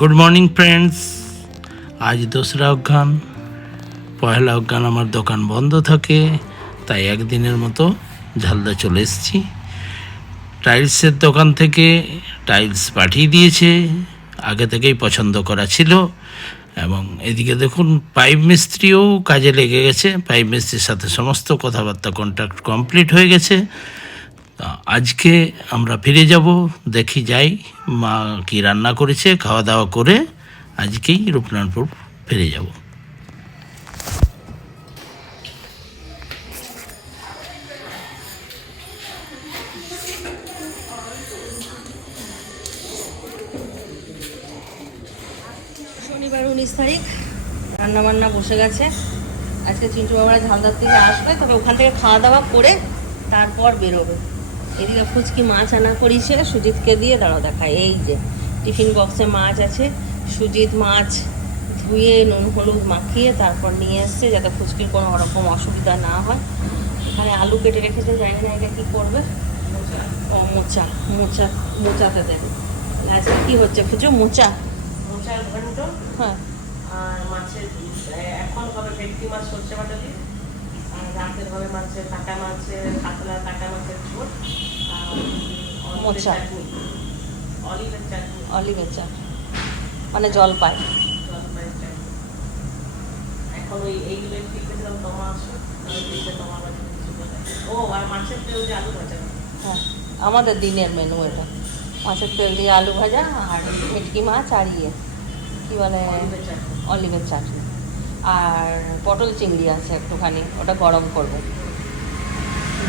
Good morning friends. আজ 2রা অঘ্রান। 1লা অঘ্রান আমার দোকান বন্ধ থাকে, তাই একদিনের মতো ঝালদা চলে এসেছি। টাইলসের দোকান থেকে টাইলস পাঠিয়ে দিয়েছে, আগে থেকেই পছন্দ করা ছিল। এবং এদিকে দেখুন পাইপ মিস্ত্রিও কাজে লেগে গেছে। পাইপ মিস্ত্রির সাথে সমস্ত কথাবার্তা কন্ট্যাক্ট কমপ্লিট হয়ে গেছে। আজকে আমরা ফিরে যাব, দেখি যাই মা কি রান্না করেছে, খাওয়া দাওয়া করে আজকেই রূপনারায়ণপুর ফিরে যাব। শনিবার 19 তারিখ, রান্নাবান্না বসে গেছে। আজকে চিন্টু বাবারা ঝালদার থেকে আসবে, তবে ওখান থেকে খাওয়া দাওয়া করে তারপর বেরোবে। এদিকে ফুচকি মাছ আনা করিছে সুজিতকে দিয়ে, দাঁড়াও দেখায়। এই যে টিফিন বক্সে মাছ আছে, সুজিত মাছ ধুয়ে নুন হলুদ মাখিয়ে তারপর নিয়ে এসছে, যাতে ফুচকির কোনো রকম অসুবিধা না হয়। এখানে আলু কেটে রেখেছে, জানি না এটা কী করবে। ও মোচাতে দেবে। আজকে কী হচ্ছে ফুচু? মোচার ঘন্ট, হ্যাঁ, আর মাছের এখন হবে ভেটকি মাছ সর্ষে বাটা দিয়ে, আর রাতের হবে মাছের কাটা মাছের কাতলা কাটা মাছের ঝোল, মোচা অলিভের চাটনি, মানে জলপাই। এখন ওই এইগুলো ঠিক করেছিলাম, তোমা আসো তোমার ও আর মাছের তেল দিয়ে আলু ভাজা। হ্যাঁ, আমাদের দিনের মেনু এটা, মাছের তেল দিয়ে আলু ভাজা আর ভেটকি মাছ আর কি বলে অলিভের চাটনি, আর পটল চিংড়ি আছে একটুখানি, ওটা গরম করবো,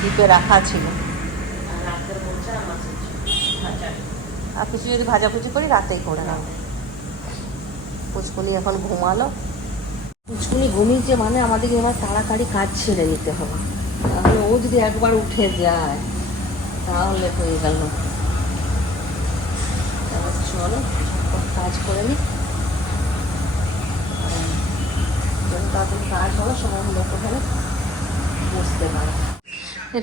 ডিপে রাখা ছিল। আর কিছু যদি ভাজাভুজি করি রাতেই করে নেব। পুচকুনি এখন ঘুমালো। পুচকুনি ঘুমিয়েছে মানে আমাদেরকে এবার তাড়াতাড়ি কাজ ছেড়ে নিতে হবে, তাহলে ও যদি একবার উঠে যায় তাহলে হয়ে গেল। চলো কাজ করে নিই, তাড়াতাড়ি কাজ হলো, সময় হলো ওখানে বসতে পারে।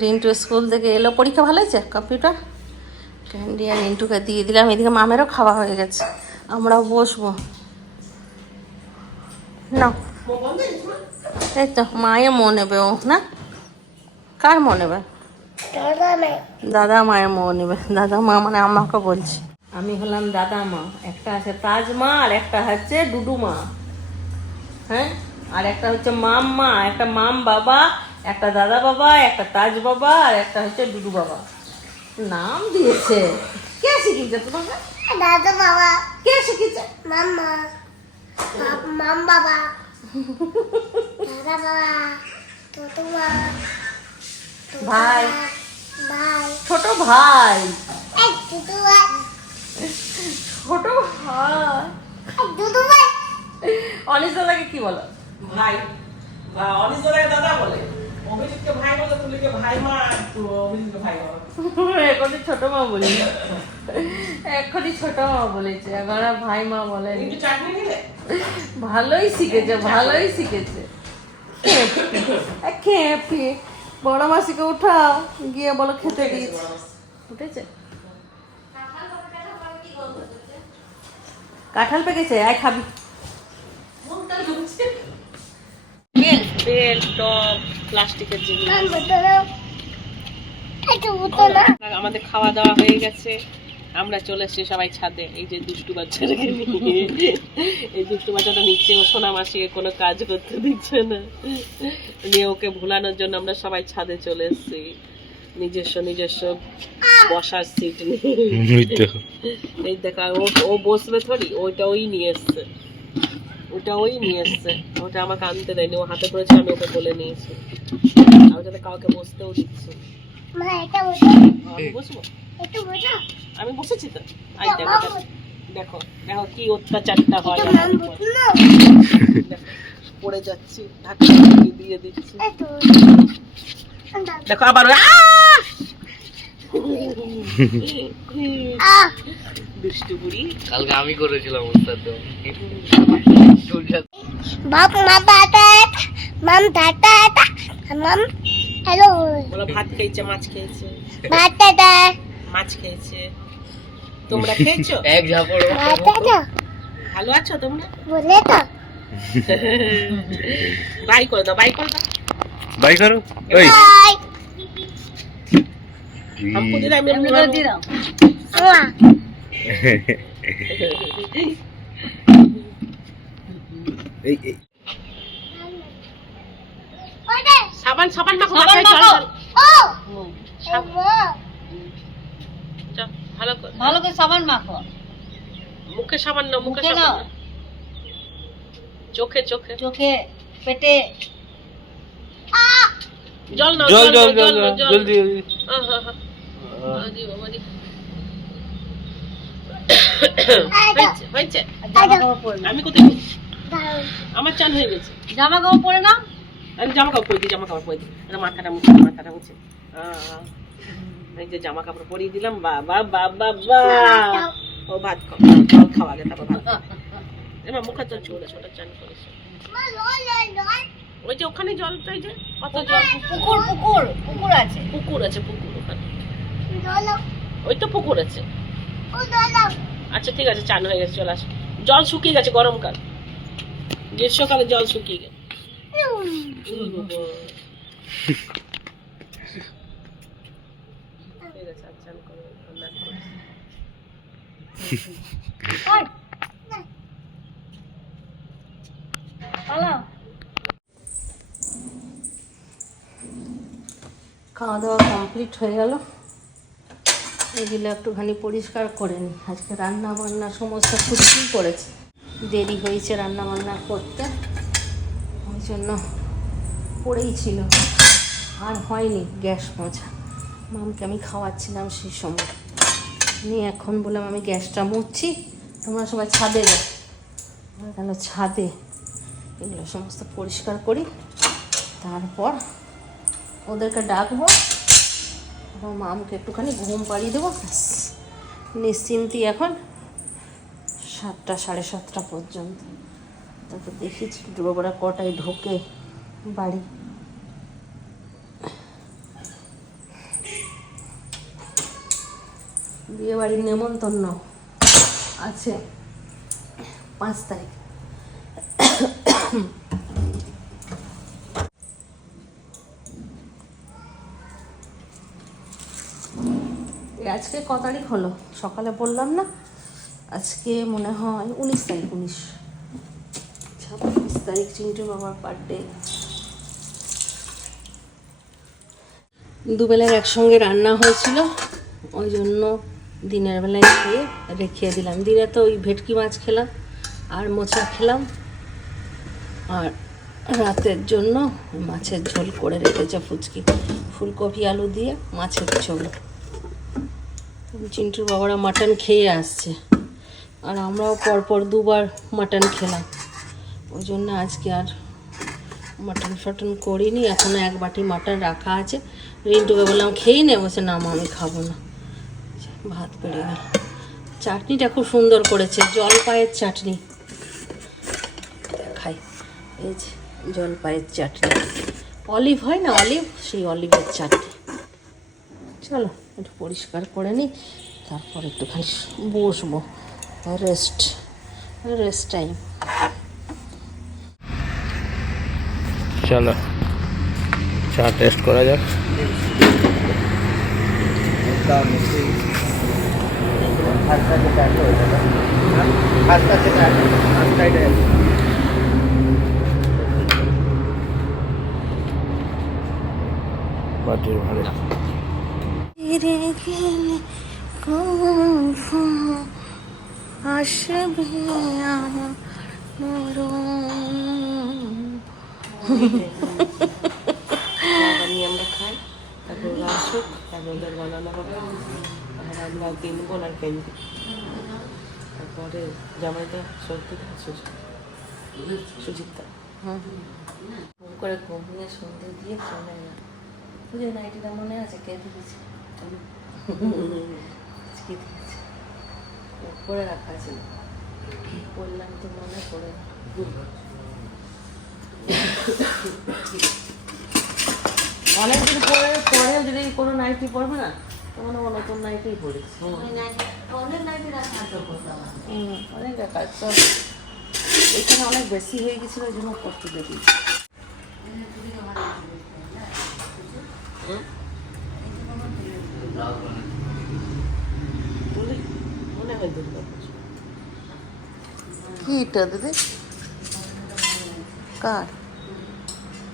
রিন্টু স্কুল থেকে এলো, পরীক্ষা ভালো হয়েছে কম্পিউটার। ক্যান্ডি আর রিন্টুকে দিয়ে দিলাম। এদিকে মামেরও খাওয়া হয়ে গেছে, আমরাও বসবো না। এই তো মায়ের মো নেবে ও, না কার মো নেবে? দাদা মায়ের মো নেবে। দাদা মা মানে আমাকে বলছি, আমি হলাম দাদা মা। একটা আছে তাজ মা, আর একটা হচ্ছে ডুডু মা। হ্যাঁ, আর একটা হচ্ছে মাম মা, একটা মাম বাবা, একটা দাদা বাবা, একটা তাজ বাবা, আর একটা হচ্ছে ডুডু বাবা। নাম দিয়েছে। কে শিখিয়েছে তোমাকে? দাদা বাবা। কে শিখিয়েছে? মাম্মা, মাম বাবা, দাদা বাবা, ছোট মা, ভাই, ভাই, ছোট ভাই, এই দুদু ভাই, ছোট ভাই, এই দুদু ভাই। অনিস দাদাকে কি বলো? ভাই, অনিস দাদাকে দাদা বলে, অভিজিৎকে ভাই বলে, তুলিকে ভাই মা, অভিজিৎকে ভাই বলে। এখনই ছোট মা বলি, এখনই ছোট মা বলেছে, এবার আর ভাই মা বলে। কিন্তু চাটনি নিলে ভালোই শিখেছে, ভালোই শিখেছে। খেপি বড় মাসিকে উঠাও, গিয়ে বলো খেতে দিয়েছে। উঠেছে? কাঁঠাল পেকেছে, আয় খাবি। বেল টপ প্লাস্টিকের জিনিস। নাম বলো, একটু বলো। আমাদের খাওয়া দাওয়া হয়ে গেছে, আমরা চলে এসেছি সবাই ছাদে। এই যে দুষ্টু বাচ্চাটাকে নিয়ে, এই দুষ্টু বাচ্চাটা নিচ্ছে, ও সোনা মাসিকে কোনো কাজ করতে দিচ্ছে না, নিয়ে ওকে ভুলানোর জন্য আমরা সবাই ছাদে চলে এসেছি। নিজস্ব বসার সিট নিয়ে। এই দেখা ও বসবে থরি, ওই নিয়ে এসছে, ওটা আমাকে আনতে দেয়নি, ও হাতে করেছে, আমি ওকে বলে নিয়েছি। আর যাতে কাউকে বসতেও দিচ্ছে। মা এটা বলো, আমি বসবো, একটু বলো। আমি বসেছি তো। আই দেখো দেখো দেখো কি অত্যাচারটা হয়। নাম বলো, দেখো, পড়ে যাচ্ছি, ধাক্কা দিয়ে দিচ্ছি। একটু দেখো আবার দুষ্টু বুড়ি। কালকে আমি করেছিলাম ওর সাথে। বাপ মা দাদা, মাম দাদা, মাম হ্যালো। বলো ভাত খেয়েছে, মাছ খেয়েছে, ভাত দাদা, মাছ খেয়েছে। তোমরা খেয়েছো? এক ঝাপড় ভাত দাদা, ভালো আছো তোমরা? বলে তো বাই করে দাও, বাই করে দাও। বাই করো ওই বাই हमको दे रहा है मेरे मुंह में दे रहा এই এই ওরে साबन साबन माखो माথায় জল ঢাল। ও সাব- যাও, ভালো করে ভালো করে সাবান মাখো মুখে সাবান নাও, মুখে মুখে সাবান নাও। নাও। চোখে চোখে চোখে পেটে জল নাও, জল জল জল নাও, জল জলদি আহা হা আদি বাবা দি আদা হয়েছে। জামা কাপড় পরে নাও। আমি কোথায় গেছি? দাও আমার চান হয়ে গেছে। জামা কাপড় পরে নাও। আমি জামা কাপড় পরে দিই, জামা কাপড় পরে দিই। এটা মাথাটা মুছে এই যে জামা কাপড় পরিয়ে দিলাম। বাবা বাবা বা ও ভাত খাও, জল খাওয়া আগে তারপর ভাত খাও। এবার মুখে তো ছোট ছোট চান করিস। মা লয় লয় লয় ওই যে ওখানে জলটা, এই যে কত জল, পুকুর পুকুর পুকুর আছে। পুকুর আছে, পুকুর ওখানে, লয় ওই তো পুকুর আছে। ও লয় আচ্ছা ঠিক আছে, চান হয়ে গেছে, চলে আসো। জল শুকিয়ে গেছে, গরমকাল, গ্রীষ্মকালে জল শুকিয়ে গেছে। ঠিক আছে, আর চান করো, ঠান্ডা করো। পালাও। খাওয়া দাওয়া কমপ্লিট হয়ে গেল। এগুলো একটুখানি পরিষ্কার করে নিই। আজকে রান্না বান্না সমস্ত খুঁজেই করেছি, দেরি হয়েছে রান্না বান্না করতে, ওই জন্য পড়েই ছিল, আর হয়নি গ্যাস মোছা। মামকে আমি খাওয়াচ্ছিলাম সেই সময়, নিয়ে এখন বললাম আমি গ্যাসটা মুছছি, তোমরা সবাই ছাদে যাও। কেন ছাদে এগুলো সমস্ত পরিষ্কার করি, তারপর ওদেরকে ডাকবো, এবং মামকে একটুখানি ঘুম পাড়িয়ে দেবো। নিশ্চিন্তি এখন 7টা 7:30 পর্যন্ত। তারপর দেখি ডুবোরা কটায় ঢোকে বাড়ি। বিয়ে বাড়ির নেমন্তন্ন আছে 5 তারিখ। আজকে ক তারিখ হলো সকালে বললাম না, আজকে মনে হয় 19 তারিখ, 26 তারিখ চিন্টু বাবার বার্থডে। দুবেলার একসঙ্গে রান্না হয়েছিল, ওই জন্য দিনের বেলায় খেয়ে রেখে দিলাম। দিনে তো ওই ভেটকি মাছ খেলাম আর মোচা খেলাম, আর রাতের জন্য মাছের ঝোল করে রেখেছে ফুচকি, ফুলকপি আলু দিয়ে মাছের ঝোল। চিন্টুর বাবারা মাটন খেয়ে আসছে, আর আমরাও পরপর 2বার মাটন খেলাম, ওই জন্য আজকে আর মাটন ফাটন করিনি। এখনও 1 বাটি মাটন রাখা আছে। রিন্টুকে বললাম খেয়ে নে, বলছে না মা আমি খাবো না। ভাত পেড়ে গেল। চাটনিটা খুব সুন্দর করেছে, জলপাইয়ের চাটনি। খাই, এই যে জলপাইয়ের চাটনি, অলিভ হয় না, অলিভ, সেই অলিভের চাটনি। চলো একটু পরিষ্কার করে নিই, তারপর একটুখানি বসবো, রেস্ট টাইম। চলো চা টেস্ট করা যাক। বাটির ভালো ফিরে গেলে কখন আসবে আমার বানিয়ে আমরা খাই, তারপর ওরা আসুক, তারপর ওদের বানানো হবে, আর আমরা কিনবো আর কিনবো। তারপরে জামাইটা সত্যিটা সুজিতটা ফোন করে ঘুমিয়ে সন্ধে দিয়ে ফোনে না বুঝে নাইটিটা মনে আছে কে দিয়েছে, আজকে দিয়েছে, করে রাখা ছিল, বললাম তো মনে পড়ে। অনেকদিন পরে যদি কোনো নাইটি পরবে না, মনে হয় নতুন নাইটেই পড়েছি। অনেক নাইটি রাখা আছে করতাম। অনেক কাজ তো এখানে অনেক বেশি হয়ে গেছিল, ওই জন্য করতে দেখি। মনে হয় দুর্গা পুজো। কি এটা দিদি? কার?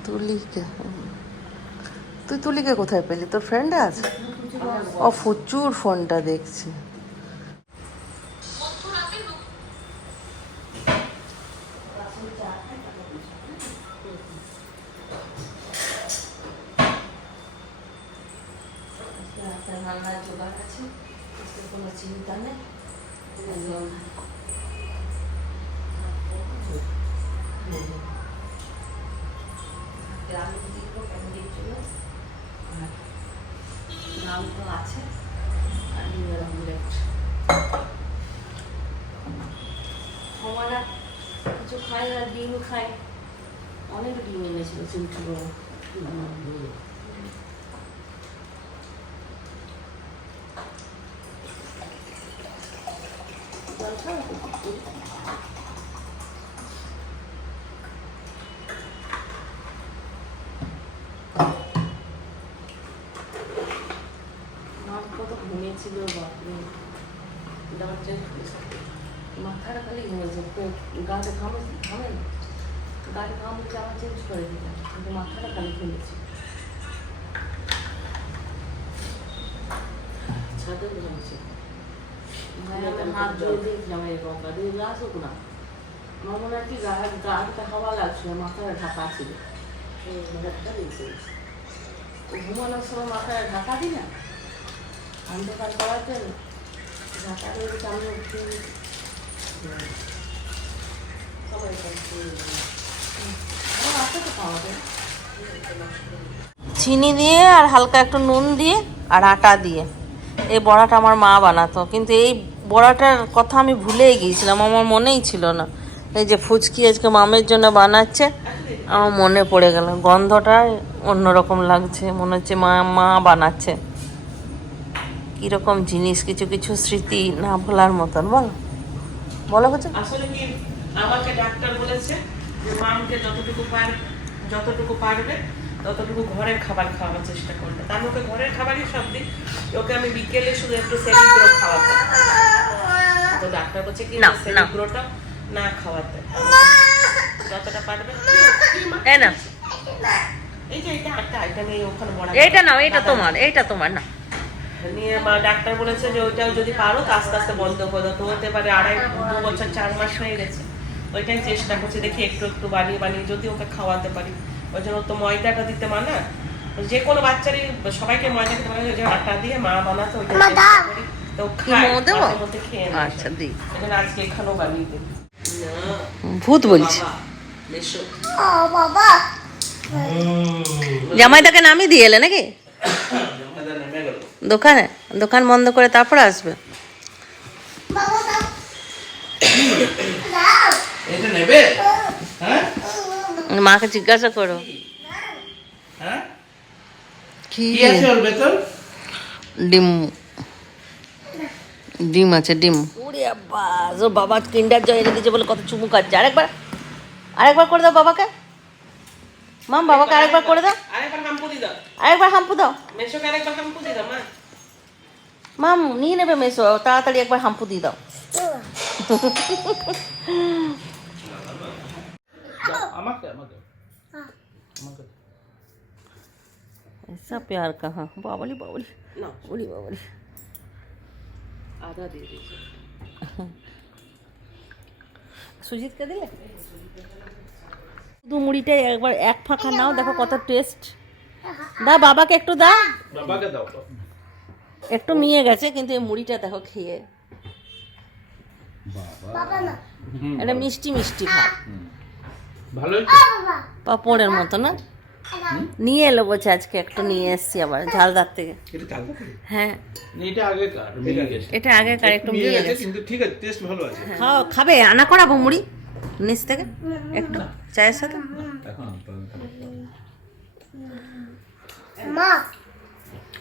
তুলিকে? তুই তুলিকে কোথায় পেলি? তোর ফ্রেন্ডে আছে? ও প্রচুর ফোনটা দেখছি। রান্নার জোগাড় আছে, কোনো চিন্তা নেই। গ্রামের দিকে ফ্যামিলির জন্য ডাল তো আছে, আর ডিমের অমলেট। আমরা কিছু খাই না, ডিম খাই। অনেক ডিম এনেছিল চিন্টু বাবা। কত ঘুমিয়েছিল বাপরে, মাথাটা খালি ঘুমেছে, গাতে ঘামে ঘামে না, গাতে ঘাম উঠলে আমার চেঞ্জ করে দিলাম, কিন্তু মাথাটা খালি ঘুমেছে। ছাদে ঘুমাচ্ছে, হাত জোর দেখলাম এরকম দিয়ে আসুক না। আমার মনে হয় কি গাটা হাওয়া লাগছিল, মাথাটা ঢাকা ছিল। ঘুমানোর সময় মাথায় ঢাকা দিই না, অন্ধকার করার জন্য ঢাকা দিয়ে আমি চিনি দিয়ে আর হালকা একটু নুন দিয়ে আর আটা দিয়ে এই বড়াটা আমার মা বানাতো, কিন্তু এই বড়াটার কথা আমি ভুলেই গিয়েছিলাম, আমার মনেই ছিল না। এই যে ফুচকি আজকে মামের জন্য বানাচ্ছে, আমার মনে পড়ে গেল, গন্ধটা অন্যরকম লাগছে, মনে হচ্ছে মা বানাচ্ছে। কিরকম জিনিস, কিছু কিছু স্মৃতি না ভোলার মতন। বলো হচ্ছে আসলে কি আমাকে ডাক্তার বলেছে যে মামকে যতটুকু পারবে ততটুকু ঘরের খাবার খাওয়ানোর চেষ্টা করবে। তার ওকে ঘরের খাবারই সব দিই, ওকে আমি বিকেলে শুধু একটু সেলিব্রো খাওয়াতাম। তো ডাক্তার বলছে কি সেলিব্রোটা না খাওয়াতে, যতটা পারবে। এই যে এটা আটা, এটা নিয়ে ওখানে বড়া, এইটা নাও, এইটা তোমার, এইটা তোমার না নিয়ে ডাক্তার বলেছে যে ওইটাও যদি পারো তো আস্তে আস্তে বন্ধ করে দাও। তো হতে পারে 2 বছর 4 মাস হয়ে গেছে, ওইটাই চেষ্টা করছি, দেখি একটু একটু বানিয়ে যদি ওকে খাওয়াতে পারি। ওই জন্য তো ময়দাটা দিতে মানা, যে কোনো বাচ্চারই সবাইকে ময়দা খেতে পারে, যে আটা দিয়ে মা বানাতো ওইটা চেষ্টা করি, তো খায়, মাঝে মধ্যে খেয়ে নেয়। আচ্ছা দিই, এই জন্য আজকে এখানেও বানিয়ে দিই। ভূত বলছি। ও বাবা, জামাইটাকে নামিয়ে দিয়ে এলে নাকি দোকানে? দোকান বন্ধ করে তারপর আসবে? বাবা দাও দাও, এটা নেবে? হ্যাঁ মাকে জিজ্ঞাসা করো হ্যাঁ, কি কি আছে ওর ভেতর? ডিম, ডিম আছে, ডিম। ওরে আব্বা, ও বাবা কিন্ডার জয় এনে দিয়েছে বলে কত চুমু খাচ্ছে। আরেকবার করে দাও বাবাকে, মাম বাবাকে আরেকবার করে দাও, আরেকবার হাম্পু দি দাও, আরেকবার হাম্পু দাও। মেশোকে আরেকবার হাম্পু দি দাও মা। মাম নিয়ে নেবে মেসো, তাড়াতাড়ি একবার হাম্পু দিয়ে দাও। আমাকে ऐसा प्यार कहाँ, बावली बावली না बोली बावली। আদা দিয়ে দিয়েছি। সুজিতকে দিলে শুধু মুড়িটা একবার এক ফাঁকা নাও, দেখো কত টেস্ট। দাও বাবাকে একটু দাও, বাবাকে দাও। একটু নিয়ে গেছে, কিন্তু এই মুড়িটা দেখো খেয়ে, বাবা না, এটা মিষ্টি মিষ্টি ভাব, ভালোই বাবা পাপড়ের মতো না। নিয়ে এলো বলছে, আজকে একটু নিয়ে এসছি আবার ঝালদার থেকে। এটা চালু করে। হ্যাঁ এটা আগেকার মিলে গেছে, এটা আগেকার, একটু মিলিয়ে গেছে। কিন্তু ঠিক আছে, টেস্ট ভালো আছে। খাবে আনা করাবো মুড়ি নিচ থেকে একটু চায়ের সাথে। মা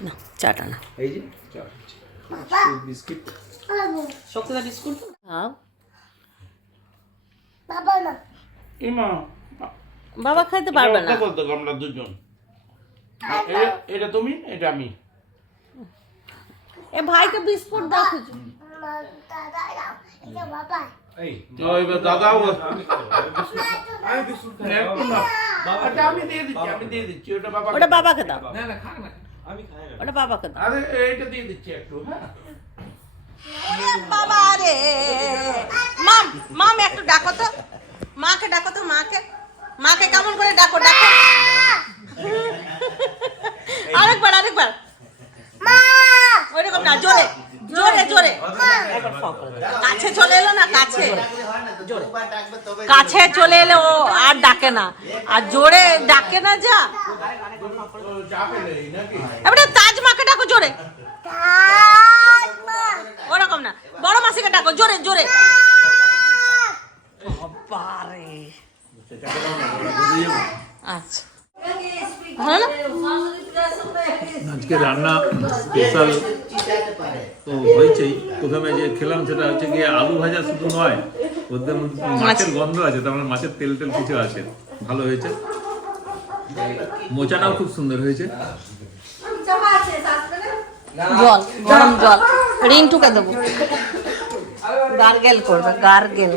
না চাটা না, এই যে বিস্কিট শক্তিদা বিস্কুট হ্যাঁ বাবা না ইমা বাবা খাইতে পারবে না। বলতো আমরা দুজন, এটা তুমি, এটা আমি। এ ভাইকে বিস্কুট দাও কিছু। দাদা দাও এটা বাবা দাদাও আচ্ছা আমি দিয়ে দিচ্ছি ওটা বাবা। ওটা বাবাকে দাও, ওটা বাবাকে দাও। আরে এইটা দিয়ে দিচ্ছি একটু। হ্যাঁ বাবা রে মাম মাম একটু ডাকো তো, মাকে ডাকো তো, মাকে কেমন করে ডাকো ডাকো। আরেকবার মা ওইরকম না, জোরে জোরে জোরে। কাছে চলে এলো না, কাছে চলে এলে ও আর ডাকে না, আর জোরে ডাকে না। যা এবারে তাজ মাকে ডাকো জোরে, ওরকম না, বড় মাসিকে ডাকো জোরে জোরে। বাবারে আচ্ছা ভালো না? আজকে রান্না স্পেশাল তো হয়েছেই। প্রথমে যে খেলাম সেটা হচ্ছে গিয়ে আলু ভাজা শুধু নয়, ওদের মধ্যে মাছের গন্ধ আছে, তার মানে মাছের তেল কিছু আছে, ভালো হয়েছে। মোচাটাও খুব সুন্দর হয়েছে। জল, গরম জল রিন্টুকে দেবো, গার্গেল করবে, গার্গেল।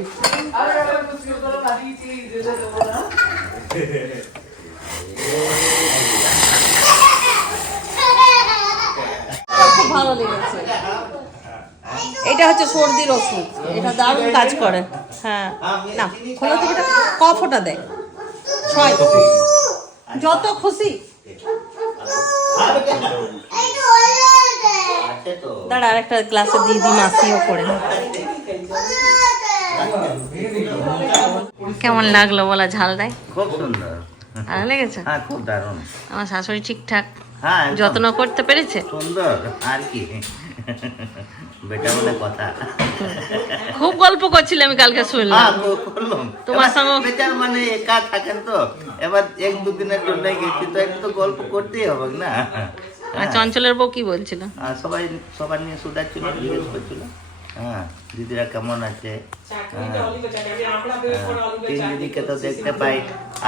খুব ভালো লেগেছে। এটা হচ্ছে সর্দির ওষুধ, এটা দারুণ কাজ করে। হ্যাঁ না খোলো থেকে কফটা দেয়, ছয় যত খুশি। দাঁড়া আরেকটা গ্লাসে দিয়ে দিই, মাসিও করে। কেমন লাগলো বলা ঝাল দেয়? খুব সুন্দর, ভালো লেগেছে? হ্যাঁ খুব দারুণ। আমার শাশুড়ি ঠিকঠাক হ্যাঁ একদম যত্ন করতে পেরেছে? সুন্দর, আর কি বেটা বলে কথা। খুব গল্প করছিলে আমি কালকে শুনলাম। হ্যাঁ করলাম, তোমার সঙ্গে বেচার মানে একা থাকেন তো, এবার এক দুদিনের জন্য গেছি তো একটু তো গল্প করতেই হবে না। আর চঞ্চলের বউ কি বলছিল? আর সবার নিয়ে সুদাচ্ছিল, জিজ্ঞেস করছিল হ্যাঁ দিদিরা কেমন আছে। তিন দিদিকে তো দেখতে পাই,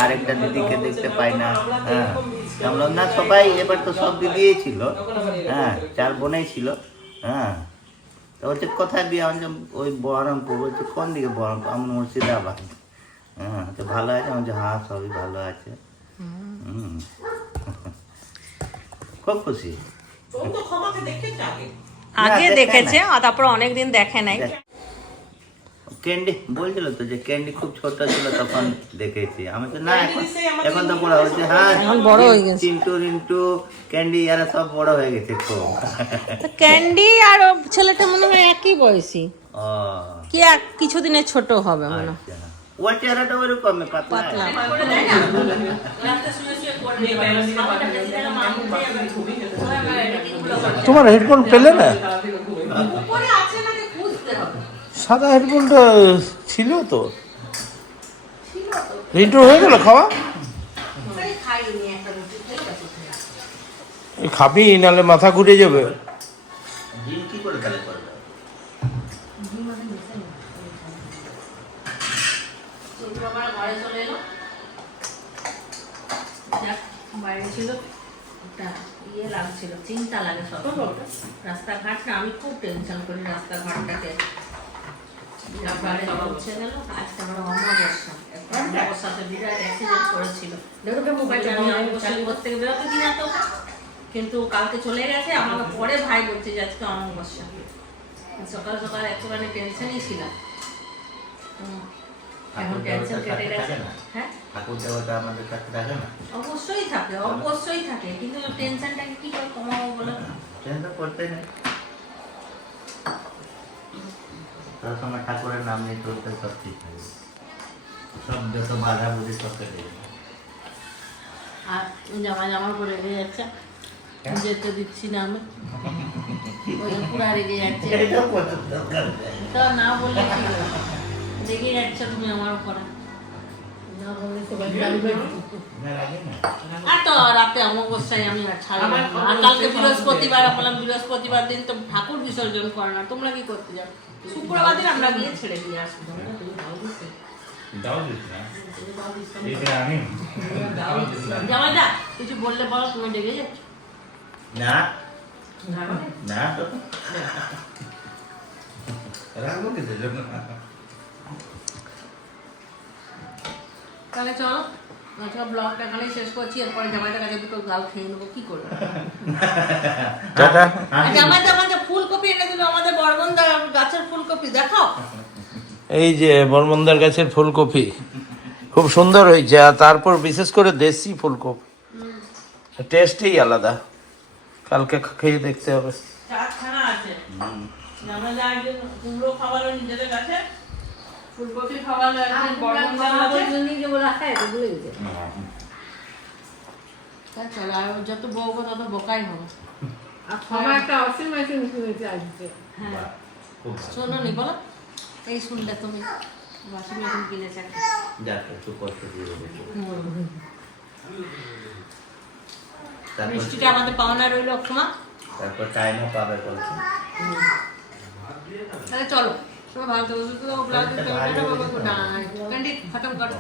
আর একটা দিদিকে দেখতে পাই না। হ্যাঁ আমরা না সবাই, এবার তো সব দিদিই ছিল। হ্যাঁ 4 বোনেই ছিল। হ্যাঁ তো বলছে কোথায় বিয়ে, ওই বহরমপুর। বলছে কোন দিকে বহরমপুর? আমি মুর্শিদাবাদ। হ্যাঁ তো ভালো আছে? বলছে হ্যাঁ সবই ভালো আছে। খুব খুশি। আগে দেখেছে, তারপর অনেকদিন দেখে নাই। ক্যান্ডি বলছিল তো যে ক্যান্ডি খুব ছোট ছিল তখন দেখেছি আমি, তো না এখন তো বড় হয়েছে। হ্যাঁ এখন বড় হয়ে গেছে। চিন্টু রিন্টু ক্যান্ডি এরা সব বড় হয়ে গেছে খুব। ক্যান্ডি আর ও ছেলেটা মনে হয় একই বয়সী, ও কি এক কিছুদিনের ছোট হবে মনে হয়। আচ্ছা, ওর চেহারাটা ওইরকম পাতলা। পাতলা। তোমার হেডফোন পেলে না? সাদা হেডফোনটা ছিল তো, রিন্টু হয়ে গেল খাওয়া? খাবি নাহলে মাথা ঘুরে যাবে। ডিম কি করে তাহলে করবে? বাইরে ছিল একটা ইয়ে লাগছিল, চিন্তা লাগে সব রাস্তাঘাট না, আমি খুব টেনশন করি রাস্তাঘাটটাকে। পৌঁছে গেল আজকে আমার অমাবস্যাতে বিরাট অ্যাক্সিডেন্ট করেছিল। মোবাইল থেকে বেরোতে দিই না তো, কিন্তু কালকে চলে গেছে। আমাকে পরে ভাই বলছে যে আজকে অমাবস্যা। সকাল সকাল একটুখানি টেনশনই ছিলাম, এখন টেনশন কেটে গেছে। হ্যাঁ ঠাকুর দেবতা আমাদের কাছে থাকে না? অবশ্যই থাকে, অবশ্যই থাকে, কিন্তু টেনশনটাকে কি করে কমাবো বলো? টেনশন করতে নেই, তোর সময় ঠাকুরের নাম নিয়ে চলতে সব ঠিক হয়ে যাবে। সব যত বাধা বুঝি সব কেটে যাবে। আর জামা করে রেগে যাচ্ছে, যেতে দিচ্ছি না আমি, ওই পুরা রেগে যাচ্ছে। এটা কত দরকার? তো না বললে কি হবে? রেগে যাচ্ছে তুমি আমার উপরে, না বললে সবাই জানবে। আর তো রাতে অমাবস্যায় আমি আর ছাড়লাম না। আর কালকে বৃহস্পতিবার, বললাম বৃহস্পতিবার দিন তো ঠাকুর বিসর্জন করে না, তোমরা কি করতে যাও? শুক্রবার দিন আমরা গিয়ে ছেড়ে দিয়ে আসবো। জামাই দা কিছু বললে বলো, তুমি ডেকে যাচ্ছ। না না তো রাখবো কি জন্য তাহলে চলো আজকে ব্লগটা এখানেই শেষ করছি, এরপরে জামাইটার কাছে দুটো গাল খেয়ে নেবো, কি করবো? টাটা। আর জামাইটা আমাদের ফুলকপি এনে দিল, আমাদের বরবন্দা গাছের ফুলকপি দেখাও। এই যে বর্মন্দার গাছের ফুলকপি খুব সুন্দর হয়েছে, আর তারপর বিশেষ করে দেশি ফুলকপি, টেস্টই আলাদা। কালকে খেয়ে দেখতে হবে। চারখানা আছে। জামাইদা একদিন কুমড়ো খাওয়ালো নিজেদের কাছে, ফুলকপি খাওয়ালো একদিন, বরবন্দা আছে। যে বলা হয় তো ভুলে গেছে। চলো, আর যত বকবো তত বোকাই হবে। আর ক্ষমা একটা অসীম মেশিন কিনেছে আজকে। হ্যাঁ শোনো নি বলো, এই শুনলে তুমি ওয়াশিং মেশিন কিনেছে একটা। যাক একটু কষ্ট দিয়ে দেবো। তারপর মিষ্টিটা আমাদের পাওনা রইলো ক্ষমা। তারপর টাইমও পাবে বলছে। তাহলে চলো সবাই ভালো থাকো, সুস্থ থাকো, ব্লগ দেখতে হবে না, বাবা গুড নাইট। ক্যান্ডি খতম করো।